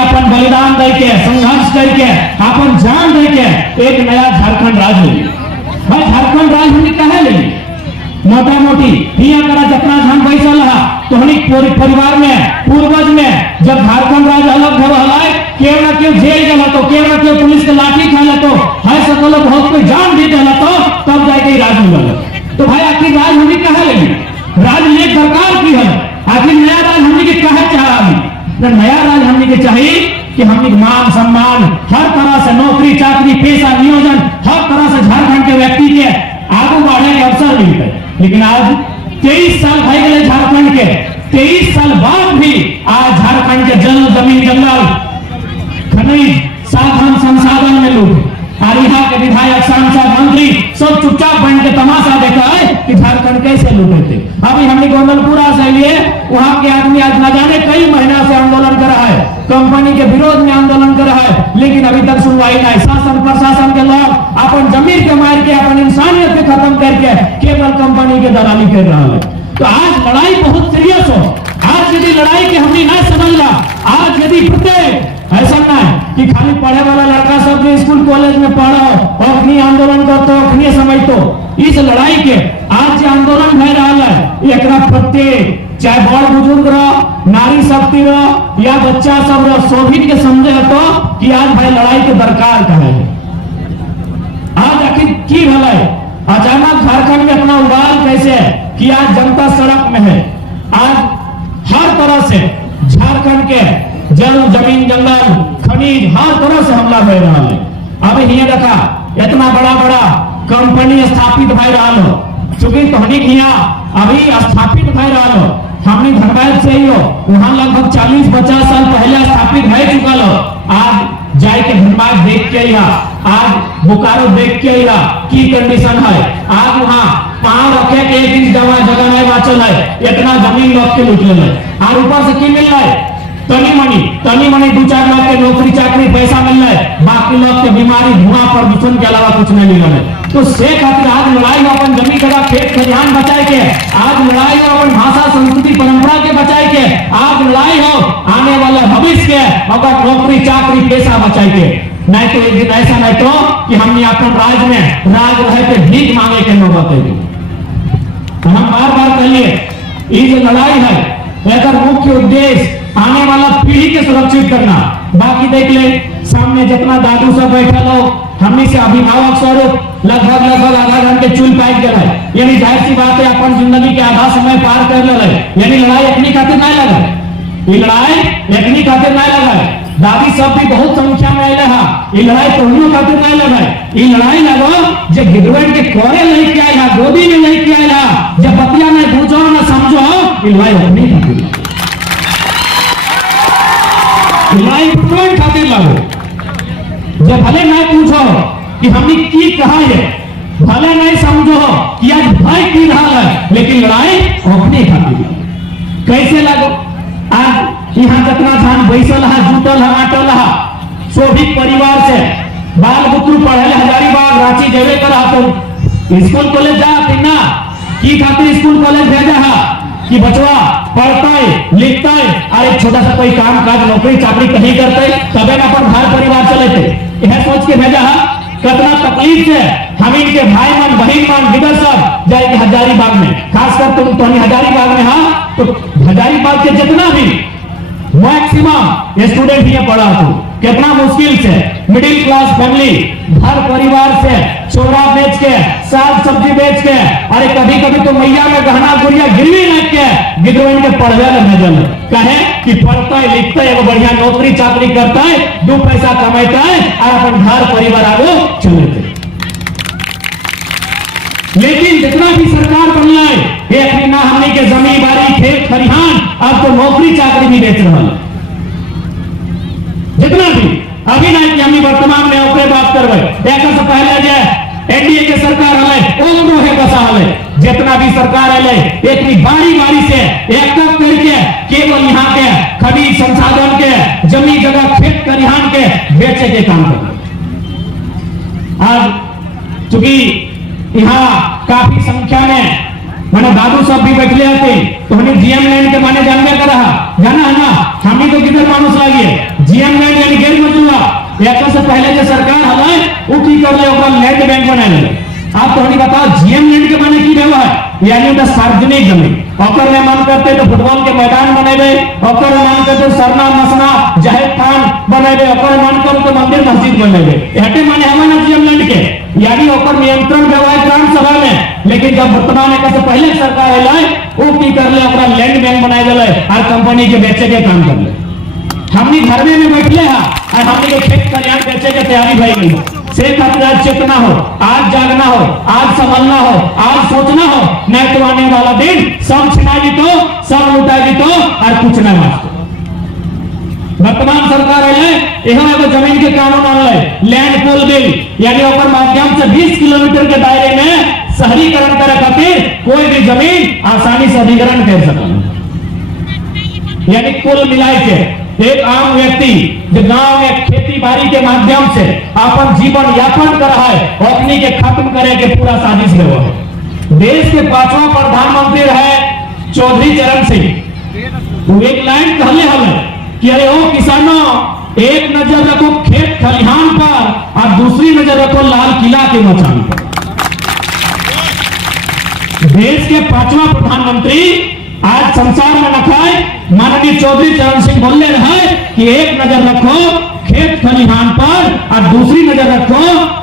अपन बलिदान दे के, संघर्ष करके, अपन जान दे के एक नया झारखंड राज्य ले। भाई झारखंड राज्य हमने कहे ले मोटा मोटी हिया करा जितना धन पैसा लहा तो हमनी परिवार में पूर्वज में जब झारखंड राज्य अलग हो रहा है, केवल ना केवल जेल गया तो केवल ना केवल पुलिस के लाठी खा ले तो है सकल बहुत कोई जान भी देला तो तब जाके राज मिला। तो भाई आखिर राज हमने कहे ले, राज ले सरकार की है, आखिर नया राज हमने के कहे चाह नया राज हमने के चाहिए कि हमने मान सम्मान हर तरह से नौकरी चाकरी पेशा नियोजन हर तरह से झारखंड के व्यक्ति के आगे बढ़ने के अवसर मिलते। लेकिन आज 23 साल भय गए झारखंड के, 23 साल बाद भी आज झारखंड के जल जमीन जंगल खनिज साधन संसाधन में लूट और यहाँ के विधायक सांसद मंत्री सब चुपचाप बन के तमाशा देखा है कि झारखंड कैसे लूटे थे। अभी हमने गोंदलपुरा से लिए वहां के आदमी आज न जाने कई महीना से आंदोलन कर रहा है, कंपनी के विरोध में आंदोलन कर रहा है, लेकिन अभी तक सुनवाई नहीं। शासन प्रशासन के लोग अपन जमीन के मार के अपन इंसानियत के खत्म करके केवल कंपनी के दलाली कर रहा है। तो आज लड़ाई बहुत सीरियस हो। आज यदि लड़ाई के हमने ना समझला, आज यदि प्रत्येक ऐसा ना है कि खाली पढ़े वाला लड़का सब जो स्कूल कॉलेज में पढ़ो और अपनी आंदोलन करते अपनी समझतो, इस लड़ाई के आज जो आंदोलन भय रहा है एकरा प्रत्येक चाहे बड़ बुजुर्ग रहो, नारी शक्ति रहो या बच्चा सब रहो, सभी के समझे तो कि आज भाई लड़ाई के दरकार कहे। आज आखिर की भला है अचानक झारखंड में अपना उबाल कैसे है कि आज जनता सड़क में है। आज हर तरह से झारखंड के जल जमीन जंगल खनिज हर तरह से हमला हो रहा है। अभी ये देखा इतना बड़ा बड़ा कंपनी स्थापित भय रहा हो, चूंकि तोहनी यहाँ अभी स्थापित भय रहा हो, हमने धनबाद से ही हो वहां लगभग 40-50 साल पहले स्थापित भय चुका हो। आज जाए के धनबाद देख के आज बोकारो देख के की कंडीशन है। आज वहाँ पांव रखे के 1 इंच जगह नहीं बाचल है, इतना जमीन लोग के लूट ले और ऊपर से की मिल रहा है तनी मनी 2-4 लाख के नौकरी चाकरी पैसा मिल रहा है, बाकी लोग के बीमारी धुआं प्रदूषण के अलावा कुछ नहीं मिल रहा है। तो से खातिर आज लड़ाई अपन जमीन जगह खेत खलिहान बचाए के, आज लड़ाई हो अपन भाषा संस्कृति परंपरा के बचाए के, आज लड़ाई हो आने वाले भविष्य के अगर नौकरी चाकरी पैसा बचाए के। नहीं तो एक दिन ऐसा नहीं तो कि हमने अपन राज में राज रहे के भीख मांगे के नौबत है। हम बार बार कहिए ये जो लड़ाई है एक मुख्य उद्देश्य आने वाला पीढ़ी के सुरक्षित करना। बाकी देख ले सामने जितना दादू सब बैठे लोग हमने से अभिभावक स्वरूप लगभग आधा घंटे चूल पाइप गए, यानी जाहिर सी बात है अपन जिंदगी के आधा समय पार कर ले रहे, यानी लड़ाई अपनी खातिर नहीं लगा, ये लड़ाई अपनी खातिर नहीं लगा। दादी सब भी बहुत संख्या में आए हा, ये लड़ाई तोहनियों खातिर नहीं लगा, ये लड़ाई लगो जब गिरवेट के कोरे नहीं किया है, गोदी में नहीं किया है, जब बतिया में पूछो ना समझो, ये लड़ाई अपनी खातिर लड़ाई खातिर लागो। जब भले नहीं पूछो कि हमने की कहा है, भले नहीं समझो कि आज भाई की रहा है, लेकिन लड़ाई अपने खातिर कैसे लागो। आज यहाँ जितना धान बैसल है जुटल है आटल है, सभी परिवार से बाल बुतरू पढ़े हजारीबाग रांची जेबे करा तो स्कूल कॉलेज जा ना की खातिर स्कूल कॉलेज भेजा है कि बचवा पढ़ता है लिखता है और एक छोटा सा कोई काम काज नौकरी चाकरी कहीं करते तबे ना पर घर परिवार चलेते, यह सोच के भेजा है। कितना तकलीफ से हम इनके भाई मन बहन मन विदर सब जाएंगे हजारीबाग में, खासकर तुम तो हजारीबाग में हाँ तो हजारीबाग के जितना भी मैक्सिमम स्टूडेंट ही पढ़ा तो कितना मुश्किल से मिडिल क्लास फैमिली घर परिवार से चोरा बेच के साग सब्जी बेच के अरे कभी कभी तो मैया में गहना गुड़िया गिरवी रख के गिरवन के पढ़वे भेजल कहे कि पढ़ता है लिखता है, वो बढ़िया नौकरी चाकरी करता है, 2 पैसा कमाता है और अपन घर परिवार आगे चलते। लेकिन जितना भी सरकार बनना है ये अपनी ना हमने के जमीन बारी खेत खलिहान अब तो नौकरी चाकरी भी बेच रहा है। जितना भी अभी नहीं कि हम वर्तमान में ओकरे बात करवे, एक से पहले जो एनडीए के सरकार हले ओमरो है बसा हले, जितना भी सरकार हले एक बारी बारी से एक करके केवल यहाँ के खनिज संसाधन के जमीन जगह खेत खलिहान के बेचे के काम कर। आज चूंकि यहाँ काफी संख्या में मैंने दादू सब भी बैठले थे तो हमने जीएम लाइन के माने जानने का रहा जाना है ना, हम ही तो किधर मानुस लागिए जीएम लैंड यानी गैर मजूआ एक से पहले जो सरकार हलाए वो की कर ले ओकरा लैंड बैंक बना ले। आप तो हनी बताओ जीएम लैंड के माने की देवा है यानी उनका सार्वजनिक जमीन ओकर में मन करते तो फुटबॉल के मैदान बनेबे ओकर मन करते तो सरना मसना जाहिर खान बनेबे ओकर मन करते तो मंदिर मस्जिद बनेबे एटे माने हमारा जीएम लैंड के यानी ओकर नियंत्रण देवा है ग्राम सभा में। लेकिन जब वर्तमान एक से पहले सरकार आए वो की कर ले ओकरा लैंड बैंक बना देले और कंपनी के बेचे के काम कर ले। हमनी घर में बैठले हैं और हमनी के खेत खलिहान बेचे के तैयारी भई गई से खातिर चेतना हो आज जागना हो आज संभलना हो आज सोचना हो नहीं तो आने वाला दिन सब छिना जीतो सब लुटा जीतो और कुछ न बाचतो। वर्तमान सरकार है एहो एगो जमीन के कानून आनले लैंड पूल बिल यानी ओकर माध्यम से 20 किलोमीटर के दायरे में शहरीकरण करे खातिर कोई भी जमीन आसानी से अधिग्रहण कर सकता यानी कुल मिला के एक आम व्यक्ति जो गांव में खेती बाड़ी के माध्यम से अपन जीवन यापन कर रहा है अपनी के खत्म करे के पूरा साजिश है। वो है देश के 5वां प्रधानमंत्री है चौधरी चरण सिंह। वो एक लाइन कहले हमें कि अरे ओ किसानों एक नजर रखो खेत खलिहान पर और दूसरी नजर रखो लाल किला के मचान पर। देश के 5वां प्रधानमंत्री आज संसार में रखाए माननीय चौधरी चरण सिंह बोलने रहे कि एक नजर रखो खेत खलिहान पर और दूसरी नजर रखो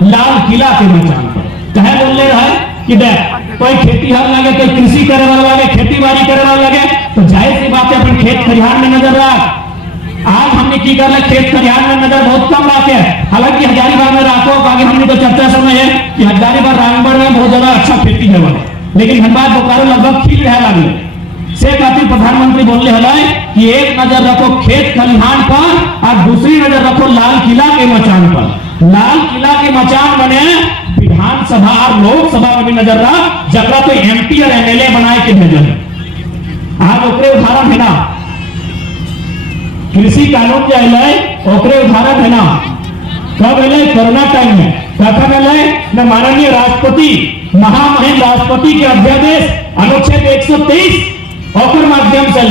लाल किला के मचान पर। कहे बोलने रहे कि देख कोई खेती हर लगे कोई कृषि करे वाला लगे खेती बाड़ी करे वाला लगे तो जाहिर सी बात है अपन खेत खलिहान में नजर रख। आज हमने की कर खेत खलिहान में नजर बहुत कम रखे हालांकि हजारीबाग में राखो आगे हमने तो चर्चा समय है कि हजारीबाग रामगढ़ में बहुत ज्यादा अच्छा खेती है लेकिन धनबाद बोकारो लगभग खिल रहे लगे से खातिर प्रधानमंत्री बोलने हलाए कि एक नजर रखो खेत खलिहान पर और दूसरी नजर रखो लाल किला के मचान पर। लाल किला के मचान बने विधानसभा और लोकसभा में भी नजर रख जगह तो एमपी और एमएलए बनाए के नजर आज ओकरे उदाहरण है ना कृषि कानून जो है ओकरे उदाहरण है ना कब है कोरोना टाइम में कब है माननीय राष्ट्रपति महामहिम राष्ट्रपति के अध्यादेश अनुच्छेद 123 और माध्यम से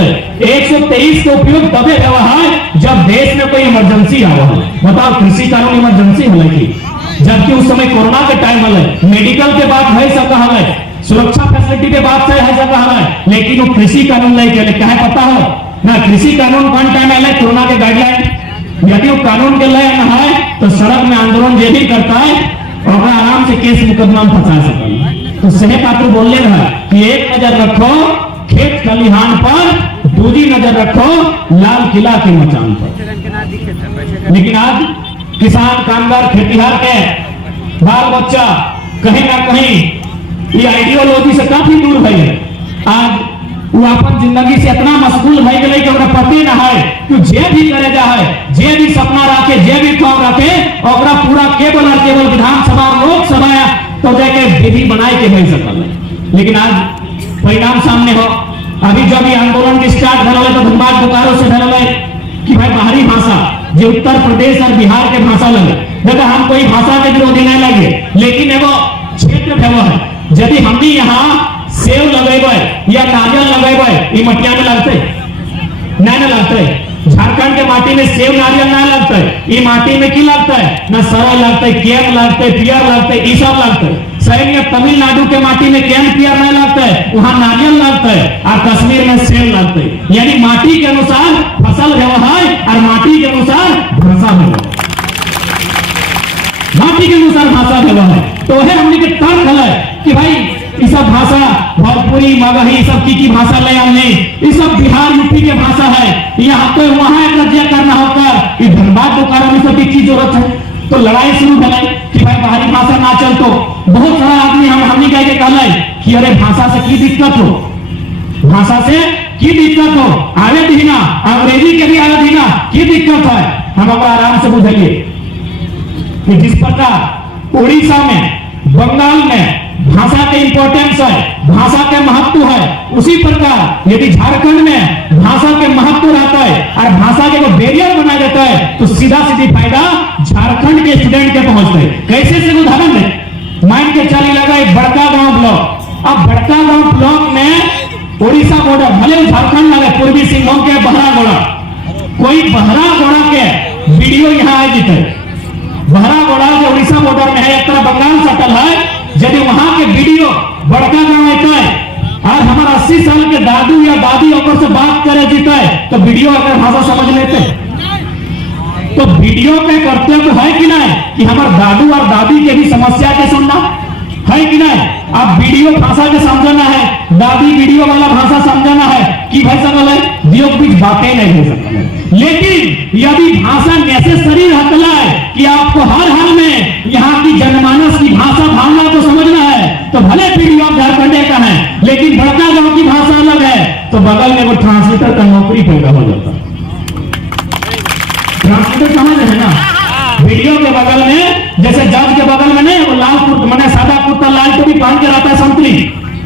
123 के उपयोग तबे हुआ है जब देश में कोई इमरजेंसी आ रहा है। बताओ कृषि कानून इमरजेंसी है कि जबकि उस समय कोरोना के टाइम है मेडिकल के बात है सब है सुरक्षा फैसिलिटी के बात से है सब है लेकिन वो कृषि कानून नहीं के लिए कहे पता हो ना कृषि कानून कौन टाइम है कोरोना के गाइडलाइन यदि वो कानून के लिए न है तो सड़क में आंदोलन जो भी करता है और आराम से केस मुकदमा में फंसा सकता तो सही पात्र बोलने रहा कि एक नजर रखो खेत खलिहान पर दूसरी नजर रखो लाल किला के मचान पर। लेकिन आज किसान कामगार खेतीहर के बाल बच्चा कहीं ना कहीं ये आइडियोलॉजी से काफी दूर है। आज वो अपन जिंदगी से इतना मशगूल भई गए कि ओकरा पते ना है कि जे भी करे जा है जे भी सपना रखे जे भी ख्वाब रखे ओकरा पूरा केवल और केवल विधानसभा लोकसभा तो जाके विधि बनाए के मिल सकल। लेकिन आज परिणाम सामने हो अभी जब ये आंदोलन की स्टार्ट भले तो धनबाद बोकारो से भले कि भाई बाहरी भाषा जो उत्तर प्रदेश और बिहार के भाषा लगे देखो हम कोई भाषा के विरोधी नहीं लगे लेकिन एगो क्षेत्र है यदि हम भी यहाँ सेव लगेबे या नारियल लगेबे ये मटिया में लगते नहीं लगते। झारखंड के माटी में सेव नारियल नहीं लगते ये माटी में की लगता है ना सरल लगते केम लगते पियर लगते ये सब लगते। सही में तमिलनाडु के माटी में केम पियर नहीं लगता है वहां नारियल लगता है और कश्मीर में सेव लगते यानी माटी के अनुसार फसल व्यवहार और माटी के अनुसार भाषा व्यवहार माटी के अनुसार भाषा व्यवहार तो है हमने के तर्क है कि भाई ये सब भाषा भोजपुरी मगही सब की भाषा ले आने ये सब बिहार यूपी के भाषा है यहाँ तो वहां एक राज्य करना होकर ये धनबाद बोकारो में सब की जरूरत है तो लड़ाई शुरू हो गई कि भाई बाहरी भाषा ना चल तो बहुत सारा आदमी हमने कह के कहला कि अरे भाषा से की दिक्कत हो भाषा से की दिक्कत हो आवे दीना अंग्रेजी के भी आवे दीना की दिक्कत है हम अपना आराम से बुझाइए कि जिस प्रकार उड़ीसा में बंगाल में भाषा के इंपॉर्टेंस है भाषा के महत्व है उसी प्रकार यदि झारखंड में भाषा के महत्व रहता है और भाषा के बैरियर बना देता है तो सीधा सीधी फायदा झारखंड के स्टूडेंट के पहुंचते है। कैसे से उदाहरण दें मान के चली लगा एक बड़का गांव ब्लॉक अब बड़का गांव ब्लॉक में उड़ीसा बॉर्डर भले झारखंड लगे पूर्वी सिंहभूम के बहरागोड़ा कोई बहरागोड़ा के यदि वहां के वीडियो बड़का गांव है और हमारा 80 साल के दादू या दादी ओकर से बात करे जीते तो वीडियो अगर भाषा समझ लेते तो वीडियो के कर्तव्य है कि नहीं कि हमारे दादू और दादी के भी समस्या के सुनना है कि नहीं। आप वीडियो भाषा के समझना है, दादी वीडियो वाला भाषा समझना है कि भाई सकल है दियो बीच बातें नहीं हो सकती। लेकिन यदि भाषा नेसेसरी रहता है कि आपको हर हाल में यहाँ की जनमानस की भाषा भावना को समझना है तो भले वीडियो आप झारखंडे का है लेकिन बड़का गांव की भाषा अलग है तो बगल में वो ट्रांसलेटर का नौकरी पैदा हो जाता है। ट्रांसलेटर समझ है ना, वीडियो के बगल में जैसे जज के बगल में नहीं वो लाल कुर्ता मैंने सादा कुर्ता लाल टोपी पहन के रहता है संतरी,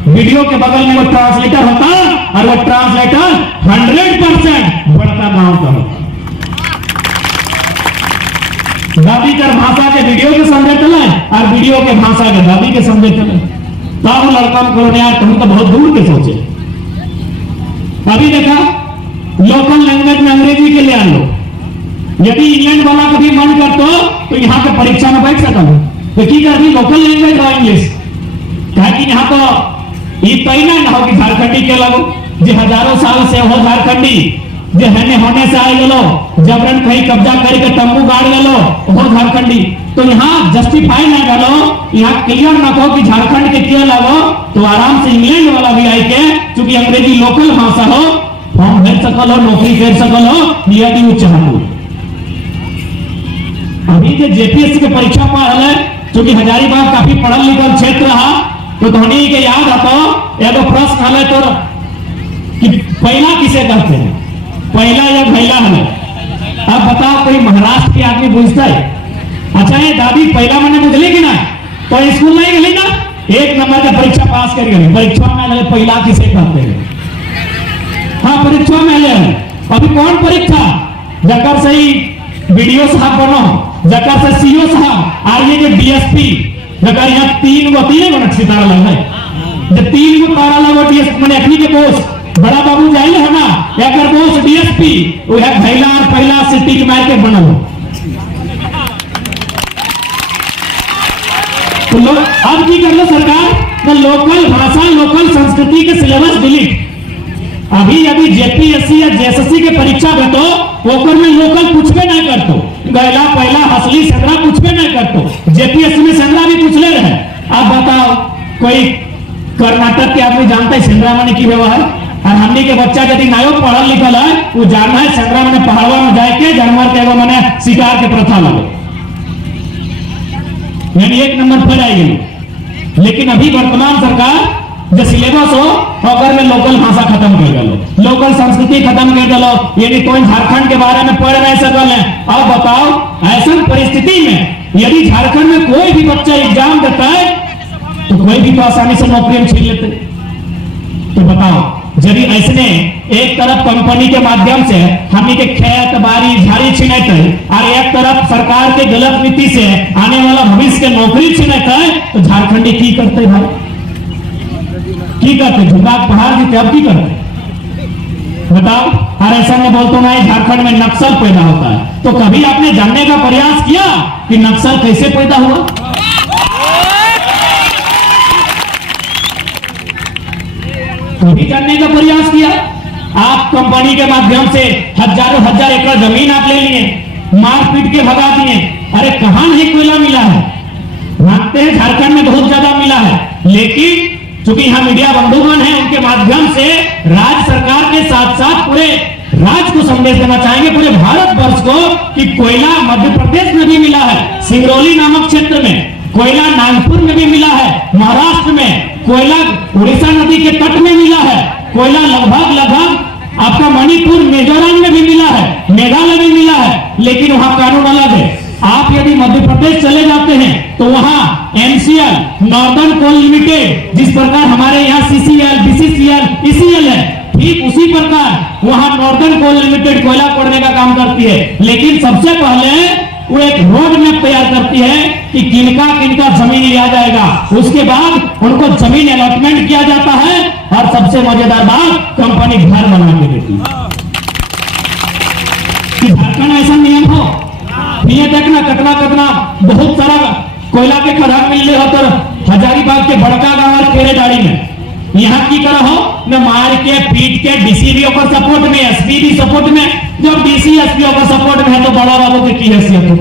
वीडियो के बगल में वो ट्रांसलेटर होता है और वो ट्रांसलेटर 100% बड़का गांव का होता। दादी कर भाषा के वीडियो के समझे चले और वीडियो के भाषा के दादी के समझे चले तब लड़का को यार तुम तो बहुत दूर के सोचे। अभी देखा लोकल लैंग्वेज में अंग्रेजी के लिए आ लो, यदि इंग्लैंड वाला कभी मन करतो तो यहाँ के परीक्षा में बैठ सकता तो की कर लोकल लैंग्वेज और इंग्लिश कहे कि यहाँ तो ये तय ना हो कि झारखंडी के लोग जो हजारों साल से हो झारखंडी जो है होने से आए गलो जबरन कहीं कब्जा करके तंबू गाड़ गलो हो झारखंडी तो यहाँ जस्टिफाई ना करो, यहाँ क्लियर ना कहो कि झारखंड के क्यों लगो तो आराम से इंग्लैंड वाला भी आई के चूंकि अंग्रेजी लोकल भाषा हो फॉर्म भर सकल हो नौकरी कर सकल हो यदि वो चाहू। अभी जो जेपीएससी के परीक्षा पढ़ है चूंकि हजारीबाग काफी पढ़ल लिखल क्षेत्र रहा तो धोनी के याद आता एगो प्रश्न है तो कि पहला किसे कहते हैं, पहला या घैला है। अब बताओ कोई महाराष्ट्र के आदमी पूछता है अच्छा ये दादी पहला मैंने बुझले कि ना तो स्कूल नहीं गई ना एक नंबर का परीक्षा पास कर गए परीक्षा में पहला किसे कहते हैं। हाँ परीक्षा में ले अभी कौन परीक्षा जकर सही वीडियो साहब बनो जकर से सीओ साहब आइए के डीएसपी जकर यहाँ तीन गो सितारा लग है जब 3 गो तारा लगा डीएसपी मैंने अखनी के पोस्ट बड़ा बाबू जाइए है ना याकर पोस्ट डीएसपी वो है घैला और पहला से टिक मार के बनल तो लोग अब की कर लो सरकार तो लोकल भाषा लोकल संस्कृति के सिलेबस डिलीट। अभी यदि जेपीएससी या जेएसएससी के परीक्षा बेटो ओकर में लोकल पूछबे नहीं करतो गैला पहला हसली संग्रा पूछबे नहीं करतो जेपीएससी में संग्रा भी पूछ ले रहे। अब बताओ कोई कर्नाटक के आदमी जानता है संग्रा माने की व्यवहार और हमने के बच्चा यदि नायक पढ़ल लिखल है वो जानना है संग्रा माने पहाड़वा में जाके जानवर के माने शिकार के प्रथा लगे यानी 1 नंबर पर आएगी। लेकिन अभी वर्तमान सरकार जो सिलेबस हो अगर में लोकल भाषा खत्म कर दो लोकल संस्कृति खत्म कर दो यानी कोई झारखंड के बारे में पढ़ नहीं सकल है। अब बताओ ऐसा परिस्थिति में यदि झारखंड में कोई भी बच्चा एग्जाम देता है तो कोई भी तो आसानी से नौकरी छीन लेते। तो बताओ यदि ऐसने एक तरफ कंपनी के माध्यम से हमनी के खेत बाड़ी झाड़ी छीनत है और एक तरफ सरकार के गलत नीति से आने वाला भविष्य के नौकरी छीनत है तो झारखंडी की करते भाई की करते झुका पहाड़ जीते अब की करते बताओ। और ऐसा में बोलते ना झारखंड में नक्सल पैदा होता है तो कभी आपने जानने का प्रयास किया कि नक्सल कैसे पैदा हुआ। कभी जानने का प्रयास किया। आप कंपनी के माध्यम से हजारों हजार एकड़ जमीन आप ले लिए मारपीट के भगा दिए। अरे कहां नहीं कोयला मिला है मानते हैं झारखंड में बहुत ज्यादा मिला है लेकिन चूंकि यहाँ मीडिया बंधुगण है उनके माध्यम से राज्य सरकार के साथ साथ पूरे राज्य को संदेश देना चाहेंगे पूरे भारत वर्ष को कि कोयला मध्य प्रदेश में भी मिला है सिंगरौली नामक क्षेत्र में कोयला नागपुर में भी मिला है महाराष्ट्र में कोयला उड़ीसा नदी के तट में मिला है कोयला लगभग आपका मणिपुर मिजोरम में भी मिला है मेघालय में मिला है लेकिन वहां कानून अलग है। आप यदि मध्य प्रदेश चले जाते हैं तो वहां एमसीएल नॉर्दर्न कोल लिमिटेड जिस प्रकार हमारे यहाँ सीसीएल बीसीसीएल ईसीएल है ठीक उसी प्रकार वहां नॉर्दर्न कोल लिमिटेड कोयला कोड़ने का काम करती है। लेकिन सबसे पहले वो एक रोड मैप तैयार करती है कि किनका किनका जमीन लिया जाएगा उसके बाद उनको जमीन अलॉटमेंट किया जाता है और सबसे मजेदार बात कंपनी घर बना के देती है। झारखंड ऐसा नियम हो ये देखना कतना कतना बहुत सारा कोयला के खदान मिल रहे हो तो हजारीबाग के बड़का गांव और खेरेडाड़ी में यहाँ की करो हो न मार के पीट के डीसी भी ओकर सपोर्ट में, एसपी भी सपोर्ट में। जब डीसी एसपी ओकर सपोर्ट में है तो बड़ा बाबू की हैसियत हो?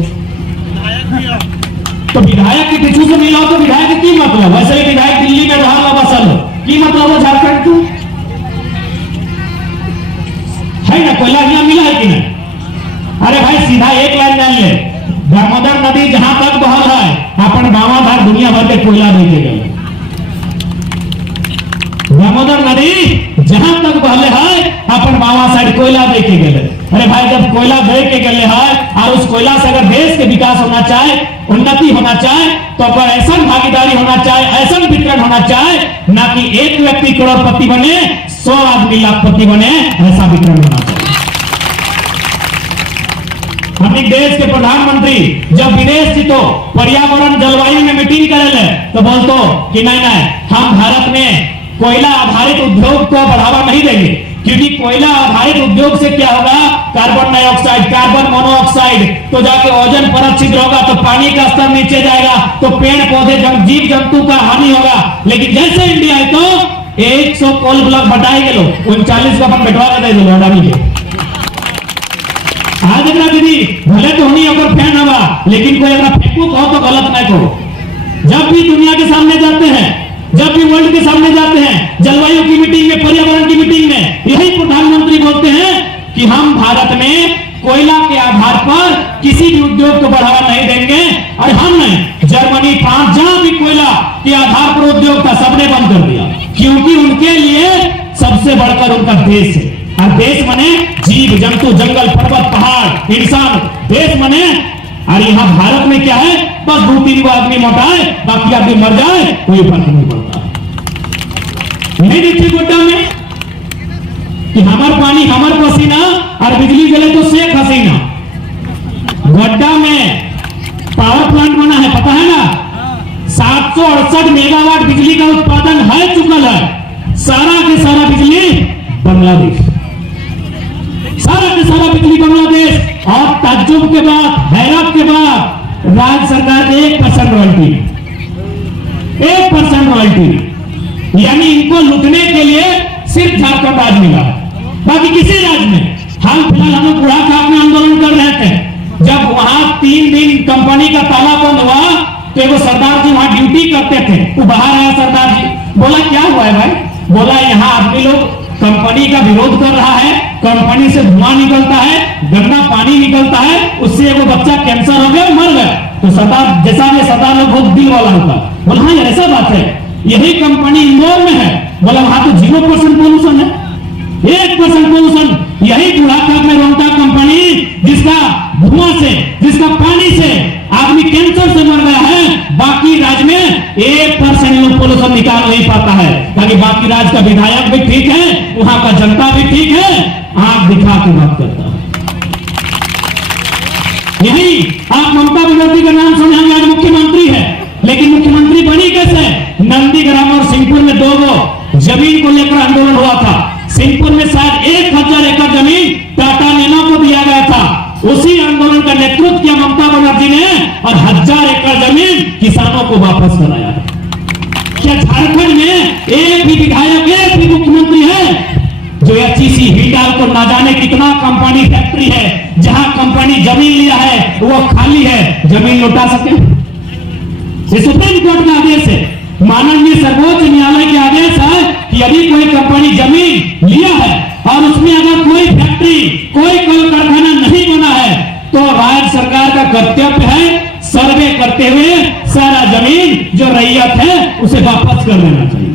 तो विधायक के पीछू से मिलाओ तो विधायक की मतलब? वैसे ही विधायक दिल्ली में रहा बसल हो, की मतलब हो झारखंड को है ना? कोयला यहाँ मिला है कि नहीं? अरे भाई सीधा एक लाइन जान ले, दामोदर नदी जहां तक बहल है अपन गांवाधार दुनिया भर के कोयला दे के गए। दामोदर नदी जहां तक बहले है अपन बावा साइड कोयला दे के गए। अरे भाई जब कोयला दे के गए है और उस कोयला से अगर देश के विकास होना चाहे, उन्नति होना चाहे तो अगर ऐसा भागीदारी होना चाहे, ऐसा वितरण होना चाहे, ना कि एक व्यक्ति करोड़पति बने 100 आदमी लाखपति बने, ऐसा वितरण होना चाहिए। अपने देश के प्रधानमंत्री जब विदेश थी तो पर्यावरण जलवायु में मीटिंग करेले तो बोलतो कि नहीं नहीं हम भारत में कोयला आधारित उद्योग को बढ़ावा नहीं देंगे, क्योंकि कोयला आधारित उद्योग से क्या होगा, कार्बन डाइऑक्साइड, कार्बन मोनोऑक्साइड तो जाके ओजोन परत छिद्र होगा तो पानी का स्तर नीचे जाएगा तो पेड़ पौधे जीव जंतु का हानि होगा। लेकिन जैसे इंडिया है तो 100 कोल ब्लॉक बढ़ाए गए, 39 को अपन बैठवा के दे दिलो अडानी के। आज एक दीदी भले तो होनी अगर फैन हवा, लेकिन कोई अगर फेंकू कहो तो गलत नहीं कहो। जब भी दुनिया के सामने जाते हैं, जब भी वर्ल्ड के सामने जाते हैं, जलवायु की मीटिंग में, पर्यावरण की मीटिंग में, यही प्रधानमंत्री बोलते हैं कि हम भारत में कोयला के आधार पर किसी भी उद्योग को बढ़ावा नहीं देंगे। और हम नहीं, जर्मनी, फ्रांस, जहां भी कोयला के आधार पर उद्योग था सबने बंद कर दिया, क्योंकि उनके लिए सबसे बढ़कर उनका देश है। और देश माने जीव जंतु, जंगल, पर्वत, पहाड़, इंसान, देश माने। और यहाँ भारत में क्या है, बस 2-3 आदमी मोटाए बाकी आदमी मर जाए, कोई फर्क नहीं पड़ता। नहीं देखिए गोड्डा में कि हमार पानी हमार पसीना और बिजली जले तो शेख हसीना। गोड्डा में पावर प्लांट बना है, पता है ना? 768 मेगावाट बिजली का उत्पादन है चुकल है। सारा के सारा बिजली बांग्लादेश, सारा के सारा बिजली बांग्लादेश। और ताज्जुब के बाद, हैरत के बाद राज्य सरकार के 1% रॉयल्टी, 1% रॉयल्टी, यानी इनको लूटने के लिए सिर्फ झारखंड राज्य मिला, बाकी किसी राज्य में। हाल फिलहाल हम लोग बुढ़ाखाप में आंदोलन कर रहे थे, जब वहां 3 दिन कंपनी का ताला बंद हुआ तो एगो सरदार जी वहां ड्यूटी करते थे, वो बाहर आया सरदार जी, बोला क्या हुआ है भाई? बोला यहाँ आदमी लोग कंपनी का विरोध कर रहा है, कंपनी से धुआं निकलता है, गंदा पानी निकलता है, उससे एगो बच्चा कैंसर हो गया, मर गया। तो सरदार जैसा में सरदार लोग बहुत दिल वाला होता, बोला हाँ ऐसा बात है, यही कंपनी इंदौर में है। बोला वहां तो 0% पोल्यूशन है, 1% पोल्यूशन। यही बुढ़ाखाप में रोहता कंपनी जिसका धुआं से, जिसका पानी से आदमी कैंसर से मर गया है, बाकी राज्य में 1% लोग पोल्यूशन निकाल नहीं पाता है, ताकि बाकी राज्य का विधायक भी ठीक है, वहां का जनता भी ठीक है, आंख दिखा के बात करता है। यही आप ममता बनर्जी का नाम सुने होंगे, आज मुख्यमंत्री है, लेकिन मुख्यमंत्री बनी कैसे? नंदीग्राम और सिंहपुर में 2 जमीन को लेकर आंदोलन हुआ था। सिंहपुर में शायद 1000 एकड़ जमीन टाटा नैनो को दिया गया था, उसी आंदोलन का नेतृत्व किया ममता बनर्जी ने, और 1000 एकड़ जमीन किसानों को वापस कराया। क्या झारखंड में एक भी विधायक, एक भी मुख्यमंत्री है जो एचईसी हिंडाल को ना जाने कितना कंपनी फैक्ट्री है, जहां कंपनी जमीन लिया है वो खाली है, जमीन लौटा सके? ये सुप्रीम कोर्ट का आदेश है, माननीय सर्वोच्च न्यायालय के आदेश है कि यदि कोई कंपनी जमीन लिया है और उसमें अगर कोई फैक्ट्री, कोई कल कारखाना नहीं बना है तो राज्य सरकार का कर्तव्य है सर्वे करते हुए सारा जमीन जो रैयत है उसे वापस कर देना चाहिए।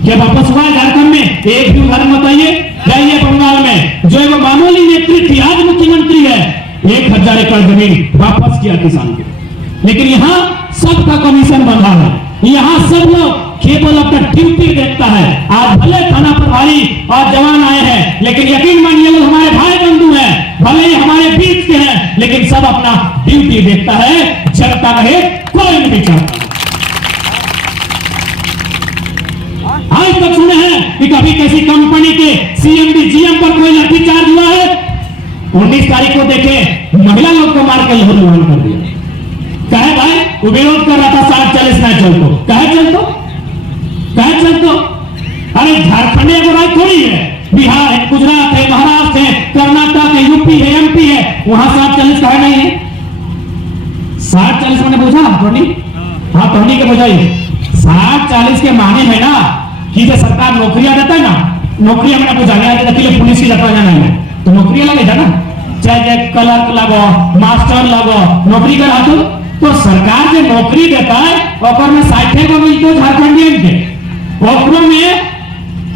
क्या वापस हुआ झारखंड में? एक भी उदाहरण बताइए। जाइए बंगाल में, जो एक मामूली नेत्री थी आज मुख्यमंत्री है, 1000 एकड़ जमीन वापस किया किसान को। लेकिन यहाँ सबका कमीशन बंधा है, यहाँ सब लोग केवल अपना ड्यूटी देखता है। आज भले थाना प्रभारी और जवान आए हैं, लेकिन यकीन मानिए लोग हमारे भाई बंधु हैं, भले ही हमारे बीच के हैं, लेकिन सब अपना ड्यूटी देखता है, जनता रहे कोई नहीं चाहता। आज तक सुने हैं कि कभी किसी कंपनी के सीएमडी जीएम पर कोई लाठीचार्ज हुआ है? 19 तारीख को देखे महिला लोग को मार के लहू लुहान कर दिया। कहे भाई वो विरोध कर रहा था 60-40 ना चलतो, कहे चलतो। अरे झारखंड एक राज्य थोड़ी है, बिहार है, गुजरात है, महाराष्ट्र है, कर्नाटक है, यूपी है, एमपी है, वहां 60-40 कहे नहीं है। 60-40 मैंने बुझा टोनी, हाँ टोनी के बुझाइए। 60-40 के माने है ना कि जो सरकार नौकरियां देता है ना, नौकरियां मैंने बुझा गया, पुलिस की जाता जाना है तो नौकरियां लगेगा ना, चाहे क्लर्क लगो, मास्टर लगो, नौकरी कर हाथों। तो सरकार जो नौकरी देता है और में 60 को मिलते झारखंडियन के, ओकरों में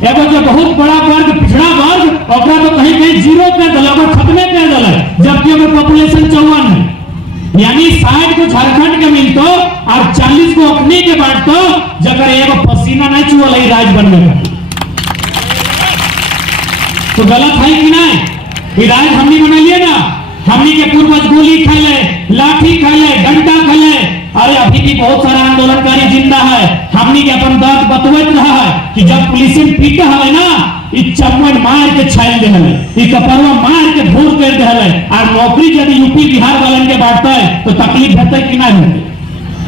एगो जो बहुत बड़ा वर्ग, पिछड़ा वर्ग, ओकरा तो कहीं कहीं जीरो कर दिला, खत्मे कर दिला, जबकि ओकर पॉपुलेशन 54 है। यानी 60 को झारखंड के मिलतो और 40 को अपने के बांटतो, जगह एगो पसीना नहीं चुअल है राज बनने का। तो गलत है कि नहीं? राज हमने बना लिया ना, हमने के पूर्वज गोली खेले, लाठी खेले, डंडा खेले, अरे अभी भी बहुत सारा आंदोलनकारी जिंदा है। हमने के अपन दर्द बतवत रहा है कि जब पुलिस पीटा है ना, इस चम्मन मार के छाल दे है, इस कपड़वा मार के भूर कर दे है, और नौकरी यदि यूपी बिहार वालन के बांटता है तो तकलीफ होता है कि नहीं होती?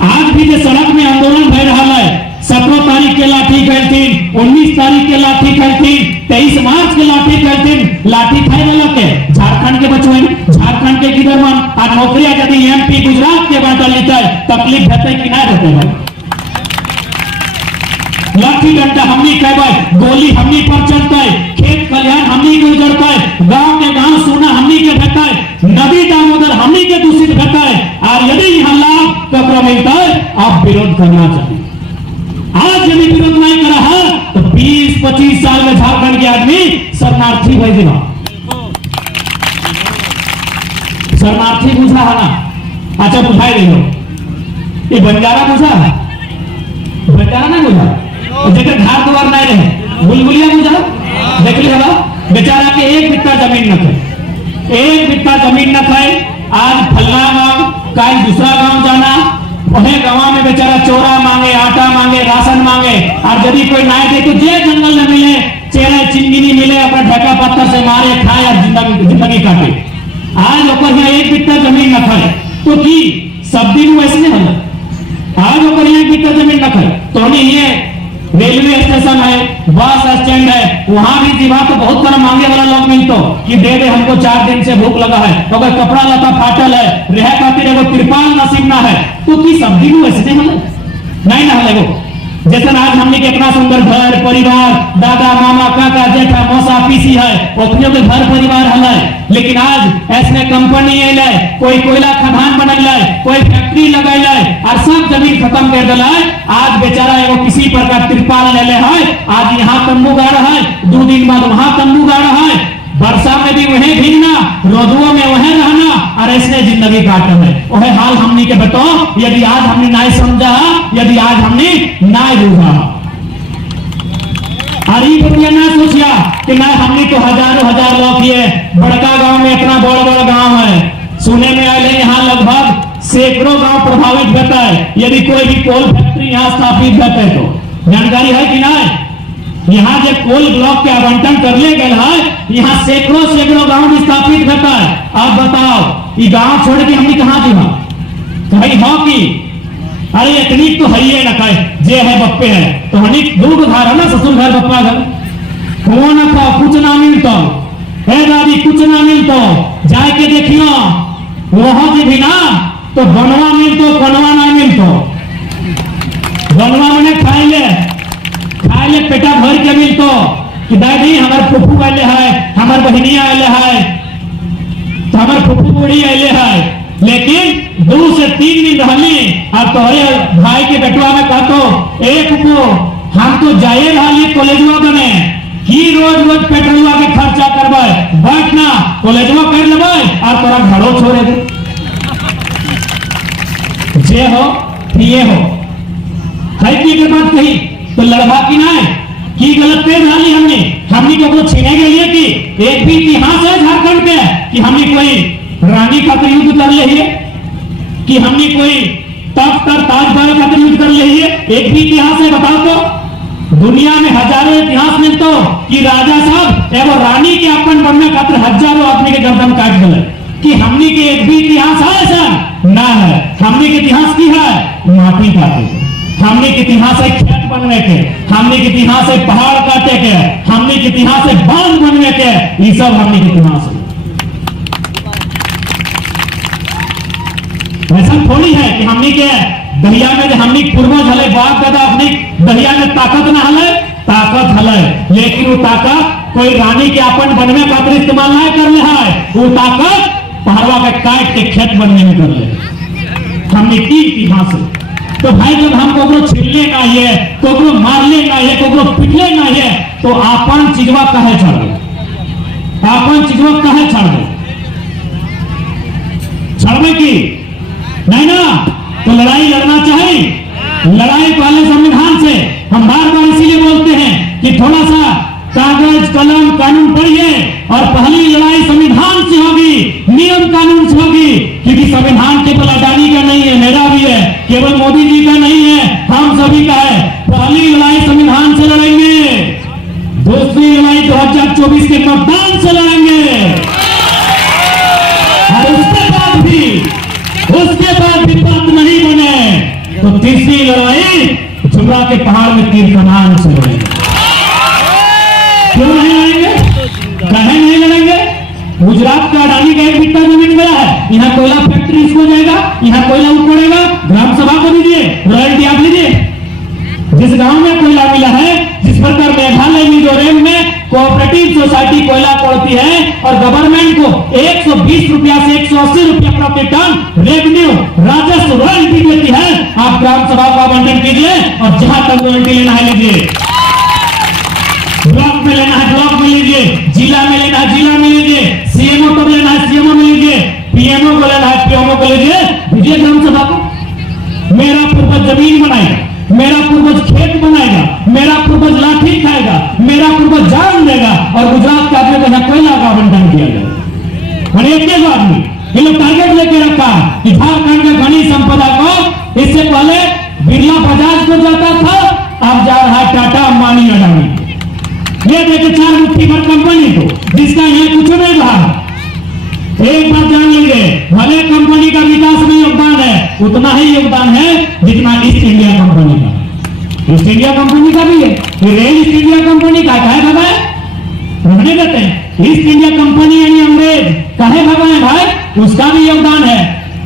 आज भी जो सड़क में आंदोलन भय रहा है, 17 तारीख के लाठी खेलतीन, 19 तारीख के लाठी खेलतीन, 23 मार्च के लाठी खेलतीन, लाठी खाए वाला के झारखंड के बचवे, झारखंड के किधर मन, और नौकरियां यदि एमपी गुजरात के बांटा लेता है, तकलीफ होता है कि नहीं होता है? लाठी डंडा हमनी कहबे, गोली हमनी पर चलता है, खेत खलिहान हमनी के उजड़ता है, गांव के गांव सोना हमनी के भेटा है, नदी दामोदर हमनी के दूषित भेटा है, और यदि यहाँ लाभ कपड़ा मिलता है, आप विरोध करना चाहिए। आज यदि विरोध नहीं करा है तो 20-25 साल में झारखंड के आदमी शरणार्थी भेज देगा। शरणार्थी बुझा है ना? अच्छा बुझाई दे लो, ये बंजारा बुझा है, बंजारा नहीं बुझा, जगह घर द्वार नहीं रहे, बुलबुलिया बुझा, देख लिया बेचारा के 1 बित्ता जमीन न थे, 1 बित्ता जमीन न थे। आज फलना गांव कल दूसरा गांव जाना, वही गांव में बेचारा चोरा मांगे, आटा मांगे, राशन मांगे, और यदि कोई ना दे तो जे जंगल में मिले, चेहरे चिंगिनी मिले, अपना ढका पत्थर से मारे, खाए और जिंदगी काटे। आज ऊपर 1 बित्ता जमीन न थे तो की सब दिन वैसे है, आज ऊपर 1 बित्ता जमीन न थे तो नहीं ये रेलवे स्टेशन है, बस स्टैंड है, वहां भी जीवा तो बहुत सारा मांगे वाला लोग मिलतो कि दे दे हमको 4 दिन से भूख लगा है, तो अगर कपड़ा लता फाटल है, रह खातिर एगो तिरपाल नसीब ना है, तो की सब दिन वैसे नहीं ना है वो। जैसे आज हमने कितना सुंदर घर परिवार, दादा मामा काका जेठा मौसा पीसी है, ओकरे के घर परिवार है, लेकिन आज ऐसने कंपनी आइले, कोई कोयला खदान बनल, कोई फैक्ट्री लगल और सब जमीन खत्म कर दिला। आज बेचारा एगो किसी प्रकार तिरपाल ले ले है, आज यहाँ तंबू गाड़ है, 2 दिन बाद वहां तंबू गाड़ है, वर्षा में भी वहीं भीगना, रोजुओं में वहीं रहना, और ऐसे जिंदगी काटना है। वही हाल हमने के बताओ, यदि आज हमने नहीं समझा, यदि आज हमने नहीं बुझा, और ये दुनिया ना सोचिया कि ना हमने तो हजारों हजार लोग ये बड़का गांव में इतना बड़ा गांव है, सुने में आए यहाँ लगभग सैकड़ों गांव प्रभावित होता है यदि कोई भी कोल फैक्ट्री यहाँ स्थापित होता है तो। जानकारी है कि नहीं? यहाँ जो कोल ब्लॉक के आवंटन कर ले गए है, यहाँ सैकड़ों गांव स्थापित होता है। आप बताओ ये गांव छोड़ के हमने कहाँ जीवा? कहीं हो कि अरे इतनी तो है ही ना, कहे जे है बप्पे है तो हनी 2 घर है ना, ससुर घर बप्पा घर, कौन था कुछ ना मिलता है, दादी कुछ ना मिलता, जाके देखियो वहां भी ना तो बनवा मिलतो, बनवा ना मिलतो, बनवा मैंने खाए ले पेटा भर के मिलतो कि दादी हमारे फुफू आए है, हमारे बहनिया आए है, तो हमारे फुफू बूढ़ी आए है, लेकिन 2 से 3 दिन रहली और तो भाई के बेटवा में कहतो एक को हम तो जाए रही कॉलेजवा बने कि रोज पेट्रोलवा के खर्चा करबे, बैठना कॉलेजवा कर लेबे और तोरा घरों छोड़े दे, जे हो ये हो है की बात कही तो लड़वा की ना की गलत कर रही हमने को छीने के लिए कि एक भी इतिहास है झारखंड के कि हमने कोई रानी खातिर युद्ध कर ले, कि हमने कोई तख्त और ताजमहल खातिर युद्ध कर ले, एक भी इतिहास है बताओ तो? दुनिया में हजारों इतिहास मिलते कि राजा साहब एवं रानी के अपन बनने खातिर हजारों आदमी के गर्दन काट दिले, कि हमने के एक भी इतिहास है ऐसा ना है। हमने के इतिहास की है के इतिहास है खेत बनने के, हमने के इतिहास है पहाड़ काटे के, हमने के इतिहास है बांध बनने के, ये सब हमने के इतिहास है। ऐसा थोड़ी है कि हमने के दहिया में जो हमने पूर्वज हले बाप दादा अपनी दहिया में ताकत ना हले, ताकत हले, लेकिन वो ताकत कोई रानी के अपन बनने खातिर इस्तेमाल नहीं कर ले है, वो ताकत पहाड़वा के काट के खेत बनने में कर ले। हमने की इतिहास है। तो भाई जब हम कोकरो छीलने का है, कोकरो मारने का है, कोकरो पिटले का है, तो अपन चीजवा कहे छोड़ दो, अपन चीजवा कहे छोड़ दो, छोड़ने की नहीं ना। तो लड़ाई लड़ना चाहिए, लड़ाई पहले संविधान से। हम बार बार इसीलिए बोलते हैं कि थोड़ा सा कागज कलम कानून पढ़िए, और पहली लड़ाई संविधान से होगी, नियम कानून से होगी, क्योंकि संविधान केवल अडानी का नहीं है, मेरा भी है, केवल मोदी जी का नहीं है, हम सभी का है। पहली लड़ाई संविधान से लड़ेंगे, दूसरी लड़ाई 2024 के मतदान से लड़ेंगे, और उसके बाद भी बात नहीं बने तो तीसरी लड़ाई जुमरा के पहाड़ में तीर कमान से लड़ेंगे। क्यों नहीं लड़ेंगे? कहे नहीं लड़ेंगे? गुजरात का अडानी का एक बिट्टा जमीन गया है, यहाँ कोयला फैक्ट्री इसको जाएगा, यहाँ कोयला उड़ेगा, ग्राम सभा को दीजिए, रॉयल्टी आप लीजिए। जिस गांव में कोयला मिला है, जिस प्रकार मेघालय मिजोरम में कोऑपरेटिव सोसाइटी कोयला तोड़ती है और गवर्नमेंट को 120 रुपया से 180 रुपया प्रति टन रेवेन्यू राजस्व रॉयल्टी देती है, आप ग्राम सभा का आवंटन कीजिए और जहां तक रॉयल्टी लेना है लीजिए। ब्लॉक में लेना है ब्लॉक में लीजिए, जिला में लेना है जिला में लीजिए, सीएमओ को लेना है सीएमओ में लीजिए, पीएमओ को लेना है पीएमओ को लीजिए, दीजिए ग्राम सभा को। मेरा पूर्वज जमीन बनाएगा, मेरा पूर्वज खेत बनाएगा, मेरा पूर्वज लाठी खाएगा, मेरा पूर्वज जान देगा, और गुजरात का आदमी का कोयला का आवंटन किया जाएगा। और एक आदमी ये लोग टारगेट लेके रखा कि झारखंड के खनिज संपदा को, इससे पहले बिरला बजाज को जाता था, अब जा रहा है टाटा अंबानी अडानी, ये देखे 4 मुट्ठी भर कंपनी को, जिसका यहाँ कुछ नहीं रहा। एक बात जान लीजिए, भले कंपनी का विकास में योगदान है, उतना ही योगदान है जितना ईस्ट इंडिया कंपनी का। ईस्ट इंडिया कंपनी का भी है, रेल ईस्ट इंडिया कंपनी का है भगाए, रहने देते हैं। ईस्ट इंडिया कंपनी यानी अंग्रेज कहे भगाए भाई, उसका भी योगदान है।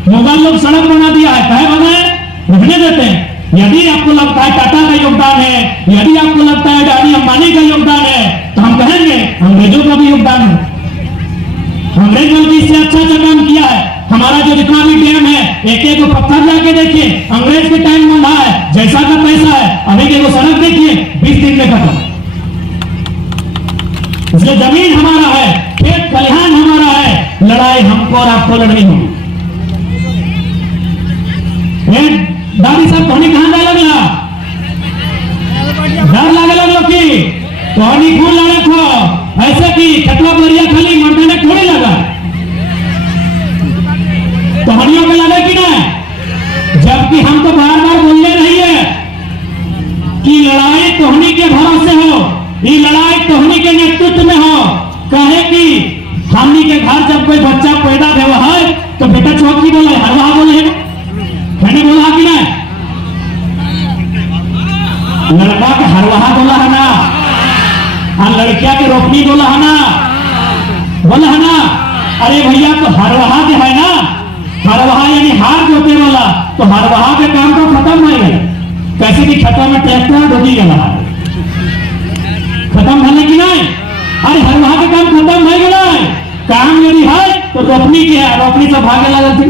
मुगल लोग सड़क बना दिया है, कहे भगाए, रहने देते हैं। यदि आपको लगता है टाटा का योगदान है, यदि आपको लगता है अडानी अंबानी का योगदान है, तो हम कहेंगे अंग्रेजों का भी योगदान है। अंग्रेजों ने इससे अच्छा काम किया है। हमारा जो जितना भी डैम है, एक एक पत्थर जाके देखिए, अंग्रेज के टाइम में है, जैसा का पैसा है, अभी के वो सड़क देखिए 20 दिन में खत्म। इसलिए जमीन हमारा है, खेत खलिहान हमारा है, लड़ाई हमको और आपको लड़नी होगी। दादी साहब कहानी कहां जा लगला, डर लगे लगलो की कहानी कौन लड़े खो ऐसे की खतरा बरिया खाली मरने ने थोड़ी लगा, कहानियों में लगे कि ना। जबकि हम तो बार बार बोलने नहीं है कि लड़ाई तोहनी के भरोसे हो, ये लड़ाई तोहनी के नेतृत्व में हो। कहे कि हमनी के घर जब कोई बच्चा पैदा हुआ है तो बेटा चौकी बोले, हरवाहा बोले, मैंने बोला कि ना, लड़का के हरवाहा बोला है ना, और लड़किया के रोपनी बोला है ना, बोला है ना। अरे भैया तो हरवाहा जो है ना, हरवाहा यानी हार जोते वाला, तो हरवाहा के काम तो खत्म हो गया। कैसे कि खत्म में ट्रैक्टर डोगी गया, खत्म होने की नहीं। अरे हरवाहा के काम खत्म हो गया, काम यदि है तो रोपनी की है, रोपनी से भागे लगा थी।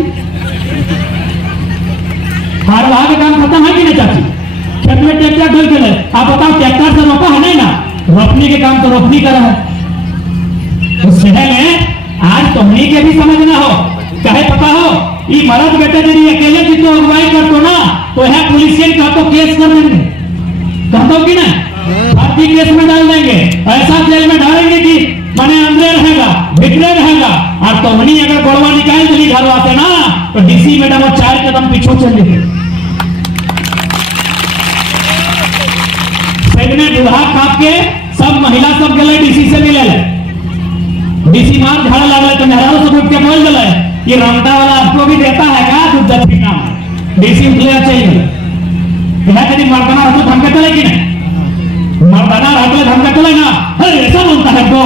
हरवाहा के काम खत्म है कि नहीं चाची, खेत में ट्रैक्टर डोल के लिए आप बताओ, ट्रैक्टर से रोपा है नहीं ना, रोपनी के काम तो रोपनी कर रहा है। उससे आज तुमनी के भी समझना हो, चाहे पता हो ये मर्द बेटे यदि अकेले की तो अगुवाई कर दो ना, तो यह पुलिसियन का तो केस कर देंगे, कह दो कि ना, फर्जी केस में डाल देंगे, ऐसा जेल में डालेंगे कि माने अंदर रहेगा, भितरे रहेगा। और तुमनी अगर गोड़वा निकाल चली घर आते ना, तो डीसी मैडम और 4 कदम पीछे चल गए। में दूल्हा खाप के सब महिला सब गले डीसी से मिले, डीसी मार झाड़ा लगा तो मेहरारू सब उठ के बोल गए, ये रमता वाला आपको भी देता है क्या दूध दक्षिणा में, डीसी उठले चाहिए। यह कभी मर्दाना रहते धमका चले कि नहीं? मर्दाना रहते धमका चले ना? अरे ऐसा बोलता है तो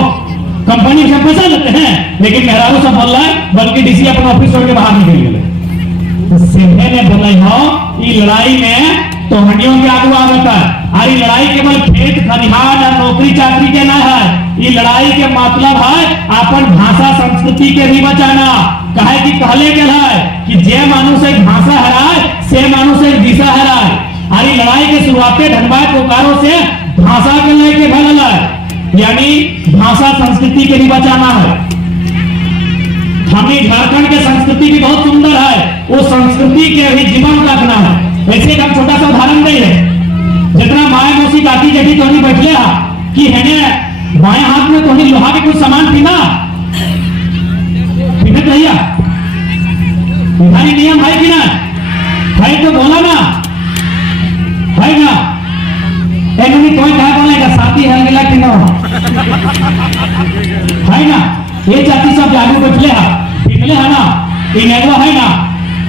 कंपनी से पैसा लेते हैं, लेकिन मेहरारू सब बोल रहा है बल्कि डीसी अपना ऑफिस छोड़ के बाहर निकल गए। सीधे ने बोला हो ये लड़ाई में तो हड्डियों के आगू आ जाता है। अरे लड़ाई केवल खेत खलिहान या नौकरी चाकरी के ना है, ये लड़ाई के मतलब है अपन भाषा संस्कृति के भी बचाना। कहे कि कहले के है कि जे मानुष एक भाषा हराए से मानुष एक दिशा हराए। अरे लड़ाई के शुरुआते धनबाद पुकारों से भाषा के लेके भल है, यानी भाषा संस्कृति के भी बचाना है। हमारी झारखंड के संस्कृति भी बहुत सुंदर है, वो संस्कृति के भी जीवन रखना है। ऐसे हम छोटा सा उदाहरण दे जितना माए मौसी काकी जेठी तोहनी बैठले हा कि हेने बाएं हाथ में तोहनी लोहा के कुछ सामान पीना पीनत रहिया। तुम्हारी नियम है कि ना है तो बोला ना है ना। एनमी कोई कहा बोलेगा साथी हल मिला कि ना है ना। ये जाति सब जागू बैठले हा पिघले है ना, इनेगवा है ना।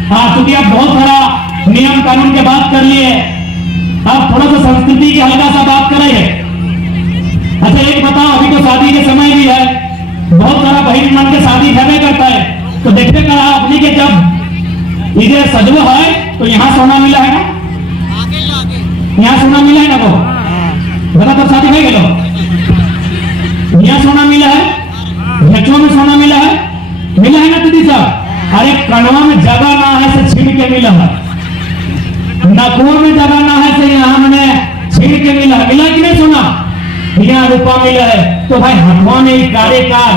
हाँ क्योंकि आप बहुत बड़ा नियम कानून के बात कर लिए, अब थोड़ा सा संस्कृति की हल्का सा बात करेंगे। अच्छा एक बताओ, अभी तो शादी के समय भी है, बहुत सारा बहन मन के शादी भरे करता है, तो देखते करा अपनी के जब इधर सजवा है तो यहाँ सोना मिला है ना, यहाँ सोना मिला है ना। वो बता तब शादी भर गए, यहाँ सोना मिला है, घेचों में सोना मिला है ना दीदी साहब। अरे कनवा में जगह ना है से छीन के मिला है, नकुओं में जगह ना है से यहाँ मैंने छीन के मिला कि नहीं सोना, यहाँ रुपया मिला है। तो भाई हथवा में कारे कार